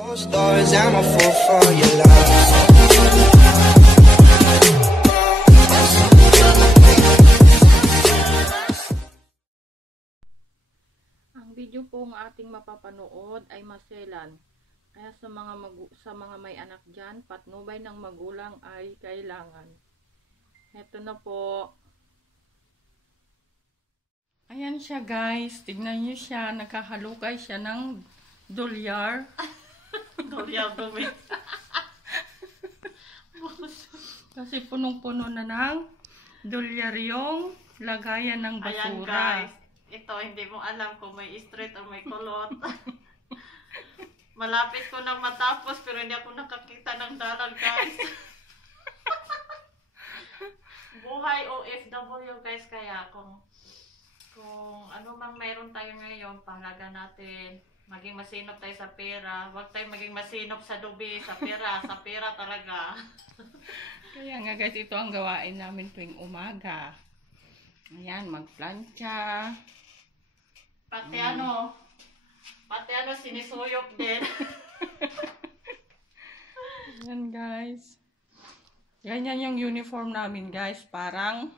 Stars, I'm a fool for your love. Ang video pong ating mapapanood ay maselan. Kaya sa mga may anak dyan, patnubay ng magulang ay kailangan. Ito na po. Ayan siya guys. Tignan nyo siya. Nakahalukay siya ng dolyar. Dolyar dumi. Kasi punong-puno na ng dolyar yung lagayan ng basura. Ayan guys. Ito, hindi mo alam kung may straight or may kulot. Malapit ko nang matapos pero hindi ako nakakita ng dalag guys. Buhay OFW guys, kaya kung ano mang meron tayo ngayon, pahalaga natin. Maging masinop tayo sa pera. Huwag tayo maging masinop sa dubi, sa pera. Sa pera talaga. Kaya nga guys, ito ang gawain namin tuwing umaga. Ayan, magplancha. Pati ano, sinisuyok din. Ayan guys. Ganyan yung uniform namin guys. Parang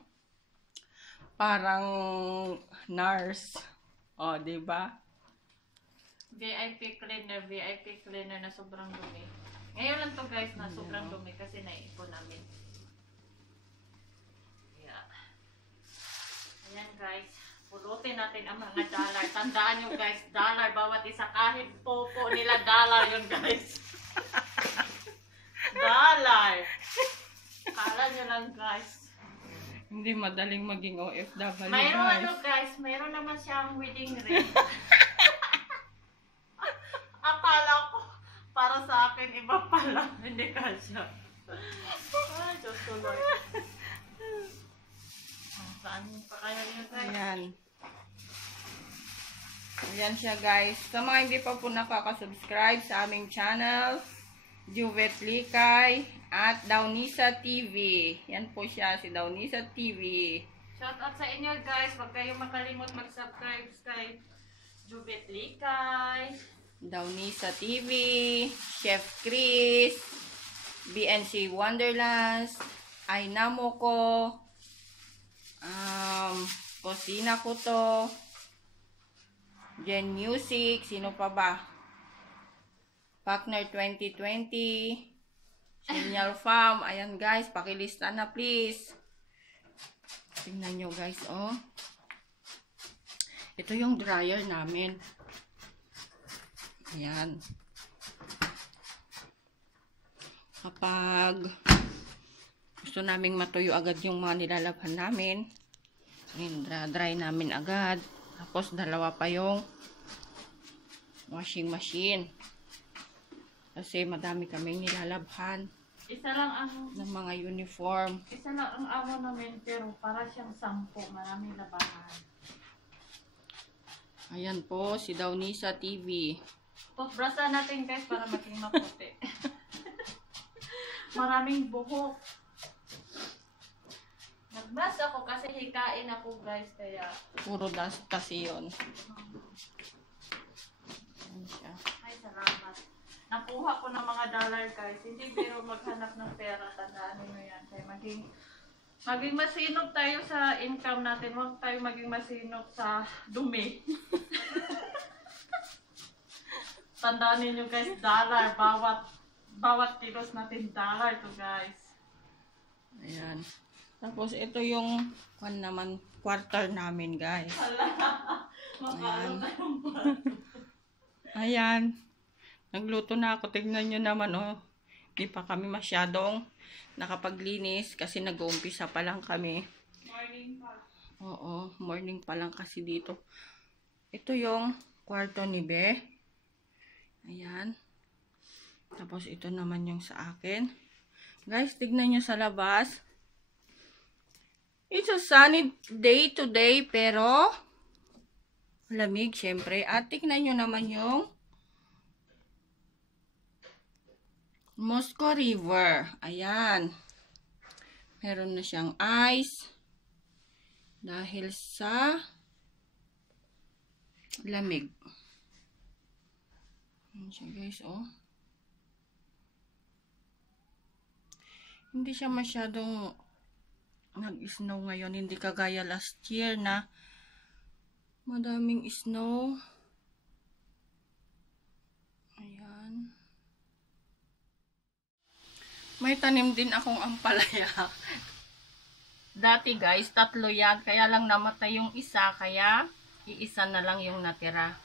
nurse. O, diba? VIP cleaner na sobrang dumi. Ngayon lang to guys na sobrang dumi kasi naipon namin. Yeah. Ayan guys. Pulutin natin ang mga dollar. Tandaan nyo guys, dollar bawat isa. Kahit popo nila, dollar yun guys. Dollar. Kala nyo lang guys. Hindi madaling maging OFW Mayroon guys. ano guys, mayroon naman siyang wedding ring. Akala ko para sa akin iba pala. Hindi kasya. Ay, Diyos ko Lord. Saan pa kaya yun guys? Ayan. Ayan siya guys. Sa mga hindi pa po nakaka-subscribe sa aming channel, Juvet Likay at Dawnisa TV. Yan po siya, si Dawnisa TV. Shout out sa inyo guys. Huwag kayong makalimot mag-subscribe kay Juvet Likay, Dawnisa TV, Chef Chris, BNC Wonderlands, Ainamoko, Kusina ko to, Gen Music, sino pa ba? Partner 2020, Signal Farm. Ayan guys, pakilista na please. Tingnan nyo guys, oh. Ito yung dryer namin. Ayan. Kapag gusto naming matuyo agad yung mga nilalabhan namin, dry namin agad. Tapos dalawa pa yung washing machine. Kasi madami kaming nilalabhan isa lang ang ng mga uniform. isa lang ang amo namin pero para siyang 10, maraming labahan. Ayan po, si Dawnisa TV. Toothbrushan natin guys para maging maputi. Maraming buhok. Nagbrush ako kasi hikain ako guys, kaya Puro dust kasi yun. Ayan siya. ay salamat. Nakuha ko ng mga dollar guys. Hindi biro maghanap ng pera. Tandaan mo yan. Kaya maging masinop tayo sa income natin. Huwag tayo maging masinop sa dumi. Tandaan ninyo guys, dollar. Bawat kilos natin dollar to guys. Ayan. Tapos ito yung quarter namin guys. Makalo tayong Ayan. Nagluto na ako. Tignan nyo naman, oh. Hindi pa kami masyadong nakapaglinis kasi nag-uumpisa pa lang kami. morning pa. Oo, morning pa lang kasi dito. Ito yung kwarto ni Be. Ayan. Tapos ito naman yung sa akin. Guys, tignan nyo sa labas. It's a sunny day today, pero lamig syempre. At tignan nyo naman yung Moscow River. Ayan. Meron na siyang ice. Dahil sa lamig. Ayan siya guys, oh. Hindi siya masyadong nag-snow ngayon. Hindi kagaya last year na madaming snow. Ayan. May tanim din akong ampalaya. Dati guys, 3 yan. Kaya lang namatay yung isa. Kaya iisa na lang yung natira.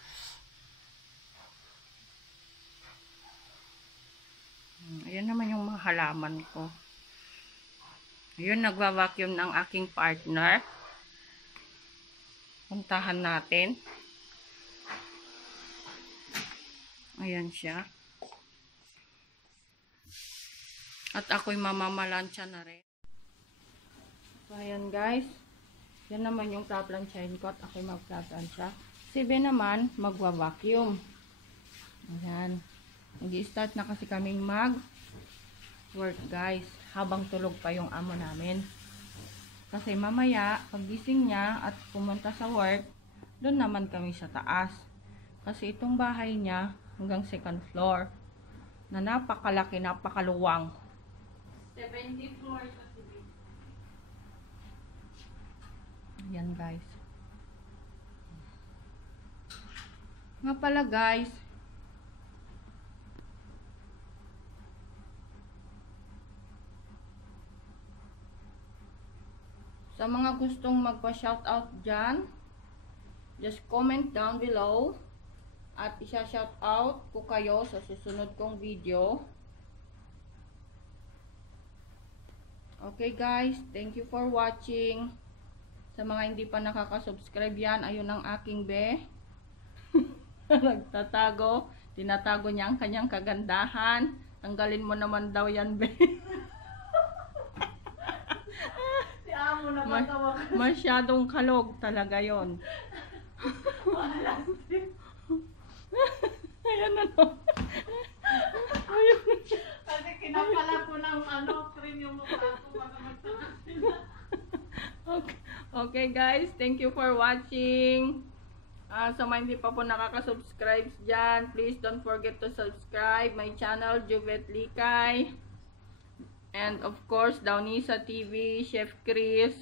Ayan naman yung mga halaman ko. Ayun, nagwa-vacuum ng aking partner. Puntahan natin. Ayan siya. At ako'y mamamalansya na rin. So, ayan guys. Yan naman yung plaplansyahin ko at ako'y magplaplansya. Si Ben naman, magwa-vacuum. Ayan. Nag-i-start na kasi kaming mag-work guys. Habang tulog pa yung amo namin. Kasi mamaya, paggising niya at pumunta sa work, doon naman kami sa taas. Kasi itong bahay niya hanggang 2nd floor. Na napakalaki, napakaluwang. 70 floors kasi. Ayan guys. Nga pala guys, sa mga gustong magpa-shoutout dyan, just comment down below at isa-shoutout ko kayo sa susunod kong video. Okay guys, thank you for watching. Sa mga hindi pa nakaka-subscribe yan, ayun ang aking be. Nagtatago. Tinatago niya ang kanyang kagandahan. Tanggalin mo naman daw yan, be. Amo na matawa. Masyadong kalog talaga yon. Ayan na no. Ayan na. Kasi kinapala ko ng cream yung mukha ko. Baka magtawa sila. Okay guys, thank you for watching. Sa mga hindi pa po nakaka-subscribe dyan, please don't forget to subscribe my channel, Juvet Likay. And of course, Dawnisa TV, Chef Chris,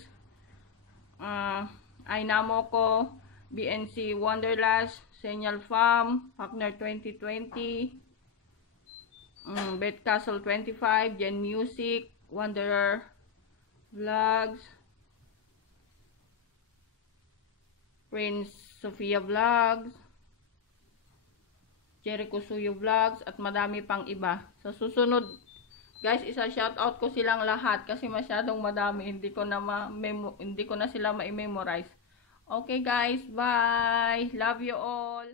Ainamoko, BNC Wonderlust, Senyal Farm, Hackner 2020, Bet Castle 25, Gen Music, Wanderer Vlogs, Prince Sofia Vlogs, Jericho Suyo Vlogs, at madami pang iba. Sa susunod, guys, isa-shoutout ko silang lahat kasi masyadong madami. Hindi ko na sila ma-memorize. Okay guys, bye! Love you all!